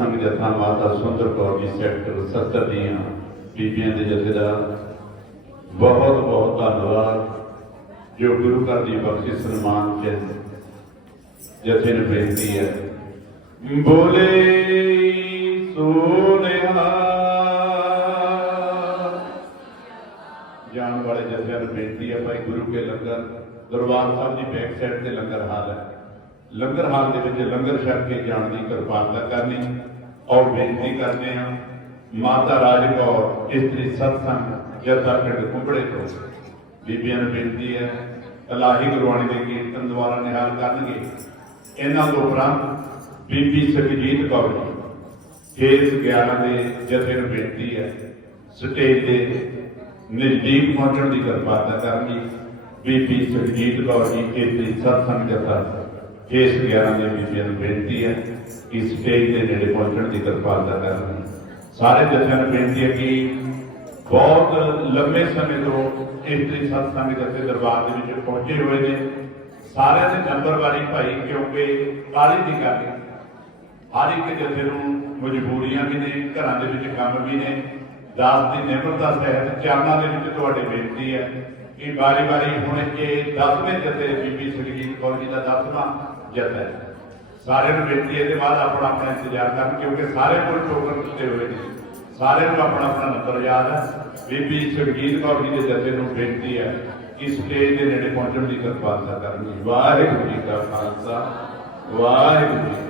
ਸ੍ਰੀ ਜਥਾ ਮਾਤਾ ਸੁੰਦਰ ਕੌਰ ਜੀ ਸੈਕਟਰ 70 ਦੀਆਂ ਬੀਬੀਆਂ ਦੇ ਜਥੇਦਾਰ ਬਹੁਤ ਬਹੁਤ ਧੰਨਵਾਦ, ਜੋ ਗੁਰੂ ਘਰ ਦੀ ਬਖਸ਼ਿਸ਼ ਸਨਮਾਨ ਚ ਜਥੇ ਨੂੰ ਬੇਨਤੀ ਹੈ। ਬੋਲੇ ਸੋਨਿਹਾ ਜਾਣ ਵਾਲੇ ਜਥਿਆਂ ਨੂੰ ਬੇਨਤੀ ਹੈ ਭਾਈ ਗੁਰੂ ਕੇ ਲੰਗਰ, ਦਰਬਾਰ ਸਾਹਿਬ ਦੀ ਬੈਕ ਸਾਈਡ ਤੇ ਲੰਗਰ ਹਾਲ ਹੈ। ਲੰਗਰ ਹਾਲ ਦੇ ਵਿੱਚ ਲੰਗਰ ਛਕ ਕੇ ਜਾਣ ਦੀ ਕਿਰਪਾਲਤਾ ਕਰਨੀ। ਔਰ ਬੇਨਤੀ ਕਰਦੇ ਹਾਂ ਮਾਤਾ ਰਾਜ ਕੌਰ ਇਸਤਰੀ ਸਤਸੰਗ ਜਥਾ ਪਿੰਡ ਕੁੰਬੜੇ ਤੋਂ ਬੀਬੀਆਂ ਨੂੰ ਬੇਨਤੀ ਹੈ ਇਲਾਹੀ ਗੁਰਬਾਣੀ ਦੇ ਕੀਰਤਨ ਦੁਆਰਾ ਨਿਹਾਲ ਕਰਨਗੇ ਇਹਨਾਂ ਤੋਂ ਉਪਰੰਤ ਬੀਬੀ ਸੁਖਜੀਤ ਕੌਰ ਜੀ ਫੇਸ 11 ਦੇ ਜਥੇ ਨੂੰ ਬੇਨਤੀ ਹੈ ਸਟੇਜ ਦੇ ਨਜ਼ਦੀਕ ਪਹੁੰਚਣ ਦੀ ਕਿਰਪਾਲਤਾ ਕਰਨੀ ਬੀਬੀ ਸੁਖਜੀਤ ਕੌਰ ਜੀ ਇਸਤਰੀ ਸਤਸੰਗ ਜਥਾ ਇਸ 11 ਦੇ ਬੀਬੀਆਂ ਨੂੰ ਬੇਨਤੀ ਹੈ ਕਿ ਸਟੇਜ ਦੇ ਨੇੜੇ ਪਹੁੰਚਣ ਦੀ ਕਿਰਪਾਲਤਾ ਕਰਨੀ। ਸਾਰੇ ਜਥਿਆਂ ਨੂੰ ਬੇਨਤੀ ਹੈ ਕਿ ਬਹੁਤ ਲੰਮੇ ਸਮੇਂ ਤੋਂ ਇਸਤਰੀ ਸਤਸੰਗ ਜਥੇ ਦਰਬਾਰ ਦੇ ਵਿੱਚ ਪਹੁੰਚੇ ਹੋਏ ਨੇ। ਸਾਰਿਆਂ ਦੇ ਨੰਬਰਵਾਰੀ ਭਾਈ, ਕਿਉਂਕਿ ਕਾਲੀ ਦੀ ਗੱਲ ਹਰ ਇੱਕ ਜਥੇ ਨੂੰ ਮਜਬੂਰੀਆਂ ਵੀ ਨੇ, ਘਰਾਂ ਦੇ ਵਿੱਚ ਕੰਮ ਵੀ ਨੇ। ਦਾਸ ਦੀ ਨਿਮਰਤਾ ਸਹਿਤ ਚਰਨਾਂ ਦੇ ਵਿੱਚ ਤੁਹਾਡੇ ਬੇਨਤੀ ਹੈ ਕਿ ਬਾਰੀ-ਬਾਰੀ ਹੁਣ ਇਹ 10ਵੇਂ ਜਥੇ ਬੀਬੀ ਸੁਖਜੀਤ ਕੌਰ ਜੀ ਦਾ 10ਵਾਂ ਜਥਾ ਹੈ। ਸਾਰਿਆਂ ਨੂੰ ਬੇਨਤੀ ਇਹਦੇ ਬਾਅਦ ਆਪਣਾ ਆਪਣਾ ਇੰਤਜ਼ਾਰ ਕਰਨ, ਕਿਉਂਕਿ ਸਾਰੇ ਕੋਲ ਟੋਕਨ ਦਿੱਤੇ ਹੋਏ ਨੇ। ਸਾਰਿਆਂ ਨੂੰ ਆਪਣਾ ਆਪਣਾ ਨੰਬਰ ਯਾਦ ਹੈ। ਬੀਬੀ ਸੁਖਜੀਤ ਕੌਰ ਜੀ ਦੇ ਜਥੇ ਨੂੰ ਬੇਨਤੀ ਹੈ ਕਿ ਸਟੇਜ ਦੇ ਨੇੜੇ ਪਹੁੰਚਣ ਦੀ ਕਿਰਪਾਲਤਾ ਕਰਨੀ। ਵਾਹਿਗੁਰੂ ਜੀ ਕਾ ਖਾਲਸਾ, ਵਾਹਿਗੁਰੂ ਜੀ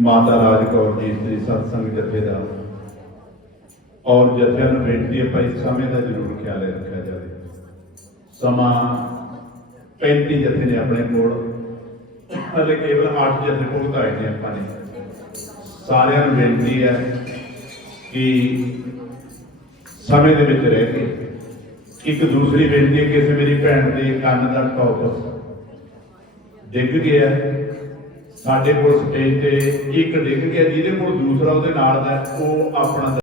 ਮਾਤਾ ਰਾਜ ਕੌਰ ਜੀ ਸ੍ਰੀ ਸਤਸੰਗ ਜਥੇ ਦਾ। ਔਰ ਜਥਿਆਂ ਨੂੰ ਬੇਨਤੀ ਹੈ ਭਾਈ, ਸਮੇਂ ਦਾ ਜ਼ਰੂਰ ਖਿਆਲ ਰੱਖਿਆ ਜਾਵੇ। ਸਮਾਂ 35 ਜਥੇ ਨੇ ਆਪਣੇ ਕੋਲ। ਹਲੇ ਕੇਵਲ ਅੱਠ ਜਥੇ ਕੋਲ ਆਏ ਨੇ ਆਪਾਂ ਨੇ। ਸਾਰਿਆਂ ਨੂੰ ਬੇਨਤੀ ਹੈ ਕਿ ਸਮੇਂ ਦੇ ਵਿੱਚ ਰਹਿ ਕੇ ਇੱਕ ਦੂਸਰੀ ਬੇਨਤੀ ਹੈ ਕਿ ਇਸ ਮੇਰੀ ਭੈਣ ਦੇ ਕੰਨ ਦਾ ਟੌਪਸ ਡਿੱਗ ਗਿਆ। ਸਾਡੇ ਕੋਲ ਸਟੇਜ ਤੇ ਇੱਕ ਡਿੱਗ ਗਿਆ, ਜਿਹਦੇ ਕੋਲ ਦੂਸਰਾ ਉਹਦੇ ਨਾਲ ਦਾ, ਉਹ ਆਪਣਾ